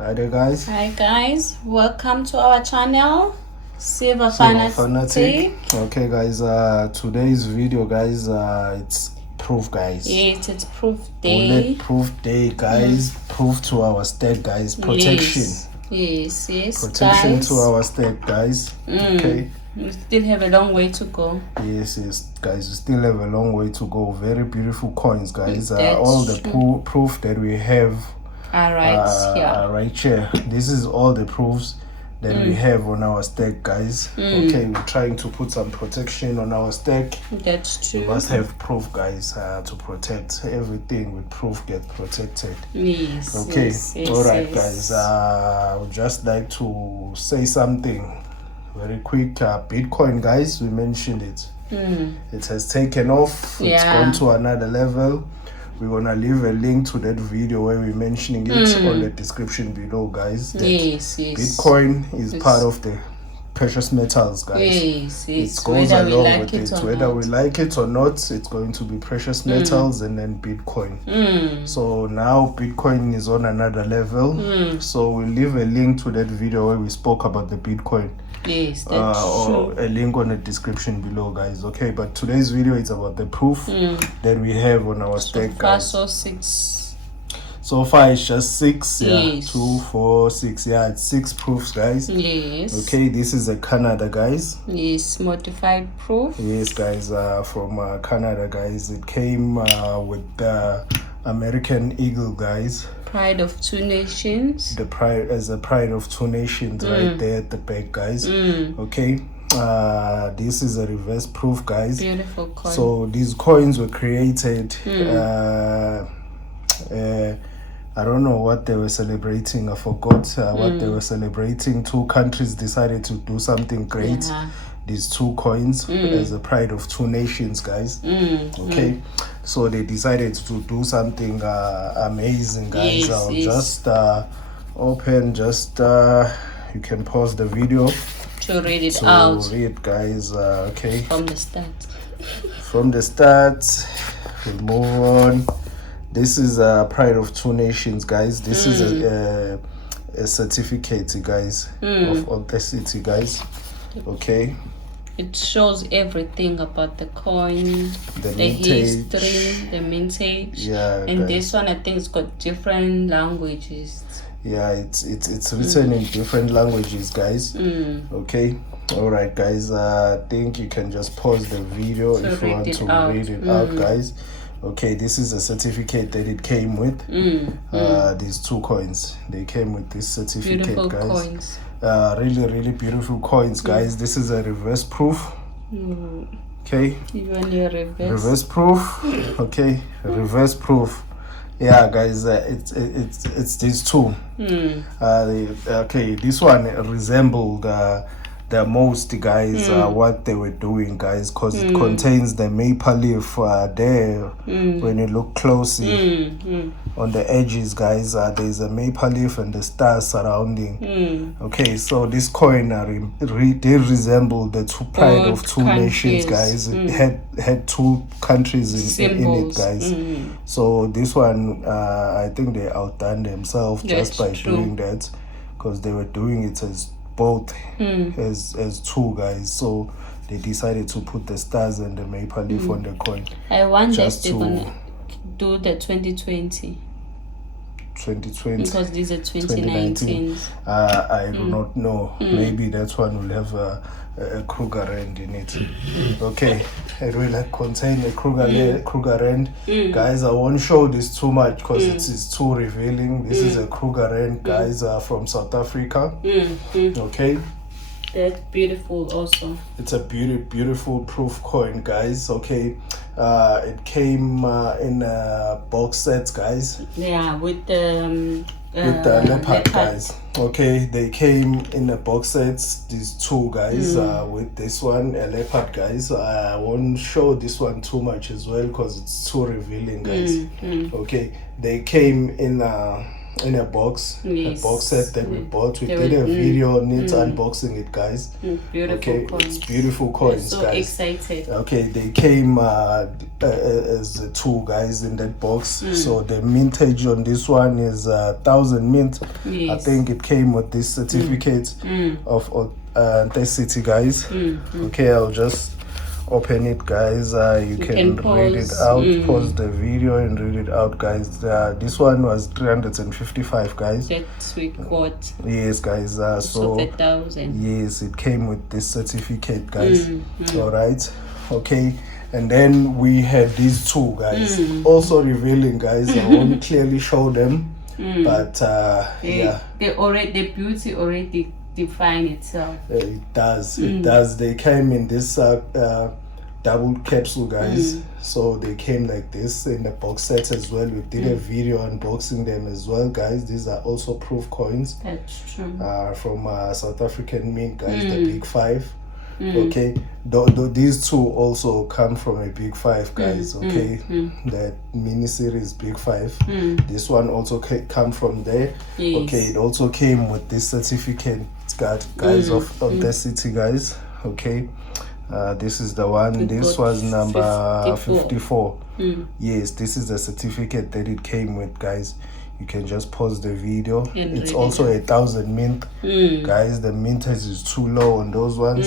Hi there, guys. Hi guys, welcome to our channel, Silver Fanatic. Fanatic. Okay, guys. Today's video, guys. It's proof, guys. Yes, it's proof day. Bulletproof day, guys. Proof to our state, guys. Protection. Yes, Protection guys. to our state, guys. Okay. We still have a long way to go. Yes, guys. We still have a long way to go. Very beautiful coins, guys. All the proof that we have. All right, here. Right here. This is all the proofs that we have on our stack, guys. Okay, we're trying to put some protection on our stack. That's true. We must have proof, guys, to protect everything with proof get protected. Yes. Okay. Yes, All right, guys. I would just like to say something very quick. Bitcoin, guys, we mentioned it. It has taken off. It's gone to another level. We're gonna leave a link to that video where we're mentioning it on the description below, guys. Yes. Bitcoin is part of the precious metals, guys. Yes. It goes along with it. Whether we like it or not, it's going to be precious metals and then Bitcoin. So now Bitcoin is on another level. So we'll leave a link to that video where we spoke about the Bitcoin. Yes, that's or a link on the description below, guys. Okay, but today's video is about the proof that we have on our stack, guys. So far it's just 6. Yes. 2, 4, 6. It's 6 proofs, guys. Yes. Okay, this is a Canada, guys. Yes, modified proof. Yes, guys, from Canada, guys. It came with the American Eagle, guys. Pride of two nations. The pride as a pride of two nations right there at the back, guys. Okay. This is a reverse proof, guys. Beautiful coin. So these coins were created. I don't know what they were celebrating. I forgot what they were celebrating. 2 countries decided to do something great. These 2 coins as a pride of 2 nations, guys. Okay. So they decided to do something amazing, guys. Yes, I'll just open, you can pause the video to read it out. To read, guys. Okay. From the start. From the start, we'll move on. This is a pride of 2 nations, guys. This is a certificate, guys, of authenticity, guys. Okay. It shows everything about the coin, the history, the mintage. And guys, this one I think it's got different languages. Yeah, it's written in different languages, guys. Okay. All right, guys. I think you can just pause the video if you want to read it out, guys. Okay, this is a certificate that it came with. These 2 coins, they came with this certificate. Beautiful, guys. Coins. Really beautiful coins, guys. This is a reverse proof. Okay, even your reverse proof. Okay, reverse proof. Yeah, guys, it's these 2. Okay, this one resembled the most, guys, what they were doing, guys, because it contains the maple leaf there. When you look closely on the edges, guys, there's a maple leaf and the stars surrounding. Okay, so this coin they resemble the 2 pride of 2 nations, guys. It had 2 countries in it, guys. So this one, I think they outdone themselves just by doing that, because they were doing it as both as 2, guys. So they decided to put the stars and the maple leaf on the coin. I wonder if they're gonna do the 2020 because these are 2019. I do not know. Maybe that one will have a Kruger Rand in it. Okay, it will contain a Kruger Rand. Guys, I won't show this too much because it is too revealing. This is a Kruger Rand, guys, from South Africa. Okay, that's beautiful also. It's a beautiful proof coin, guys. Okay, it came in box sets, guys. Yeah, with the leopard, guys. Okay, they came in the box sets, these 2, guys. With this one, a leopard, guys. I won't show this one too much as well because it's too revealing, guys. Okay, they came in in a box. Yes. A box set that we bought. We did a video on it, unboxing it, guys. Beautiful coins. It's beautiful coins, so guys. Excited. Okay, they came as two, guys, in that box. So the mintage on this one is 1000 mint. Yes. I think it came with this certificate of authenticity, guys. Okay, I'll just open it, guys. You can read it out. Pause the video and read it out, guys. This one was 355, guys. That we got. Yes, guys. So 1,000. yes, it came with this certificate, guys. All right. Okay. And then we had these two, guys. Also revealing, guys. I won't clearly show them, but yeah, the beauty already define itself. It does. It does. They came in this double capsule, guys. So they came like this in the box set as well. We did a video unboxing them as well, guys. These are also proof coins. That's true. From South African Mint, guys. The Big Five. Okay, these two also come from a Big Five, guys. Okay, that mini series Big Five. This one also come from there. Yes. Okay, it also came with this certificate, guys, of authenticity, guys. Okay, this is the one. This was number 54. Yes, this is the certificate that it came with, guys. You can just pause the video. It's also 1,000 mint, guys. The mintage is too low on those ones,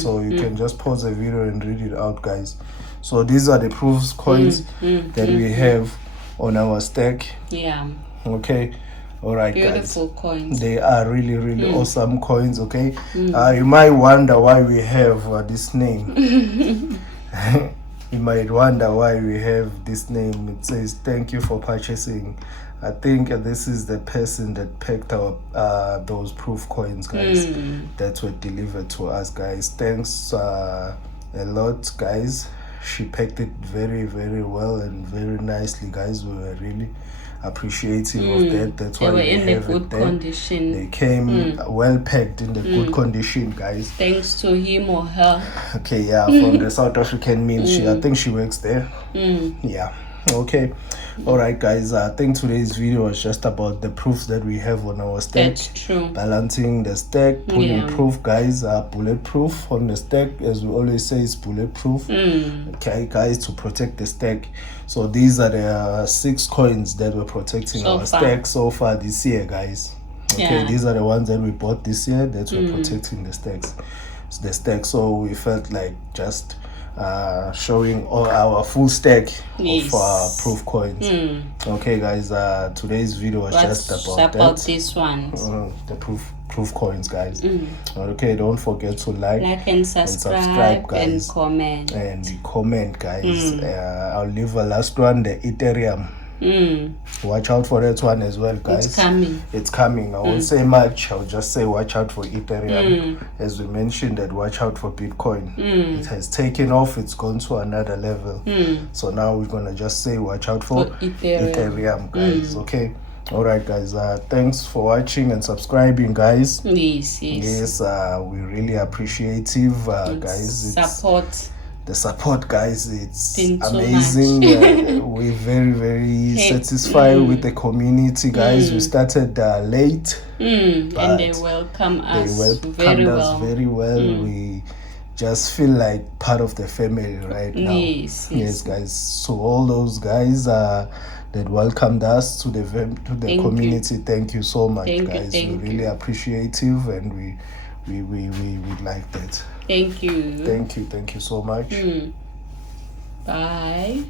so you can just pause the video and read it out, guys. So these are the proofs coins that we have on our stack. Yeah. Okay. All right, beautiful guys. Coins. They are really, really awesome coins. Okay. You might wonder why we have this name. You might wonder why we have this name. It says, "Thank you for purchasing." I think this is the person that packed our those proof coins, guys, that were delivered to us, guys. Thanks a lot, guys. She packed it very, very well and very nicely, guys. We were really appreciative of that. That's why they were we in the have good it there. condition. They came well packed in the good condition, guys. Thanks to him or her. Okay, yeah, from the South African Mint. I think she works there. Yeah. Okay. All right, guys. I think today's video was just about the proofs that we have on our stack. That's true. Balancing the stack, pulling proof, guys. Bulletproof on the stack, as we always say, is bulletproof. Okay, guys, to protect the stack. So these are the 6 coins that we're protecting our stack so far this year, guys. Okay, these are the ones that we bought this year that we're protecting the stacks. The stack. So we felt like just showing all our full stack of proof coins. Okay, guys, today's video was just about that. This one, the proof coins, guys. Okay, don't forget to like and subscribe, guys, and comment, guys. I'll leave a last one, the Ethereum. Watch out for that one as well, guys. It's coming. I won't say much. I'll just say watch out for Ethereum. As we mentioned, that watch out for Bitcoin. It has taken off. It's gone to another level. So now we're gonna just say watch out for Ethereum, guys. Okay. All right, guys. Thanks for watching and subscribing, guys. Yes. We really appreciative, guys. The support, guys, it's amazing. We're very, very satisfied with the community, guys. We started late, and they welcome us very well. We just feel like part of the family right now. Yes, guys. So all those guys that welcomed us to the community, thank you so much, guys. We're really appreciative, and we like that. Thank you so much. Bye.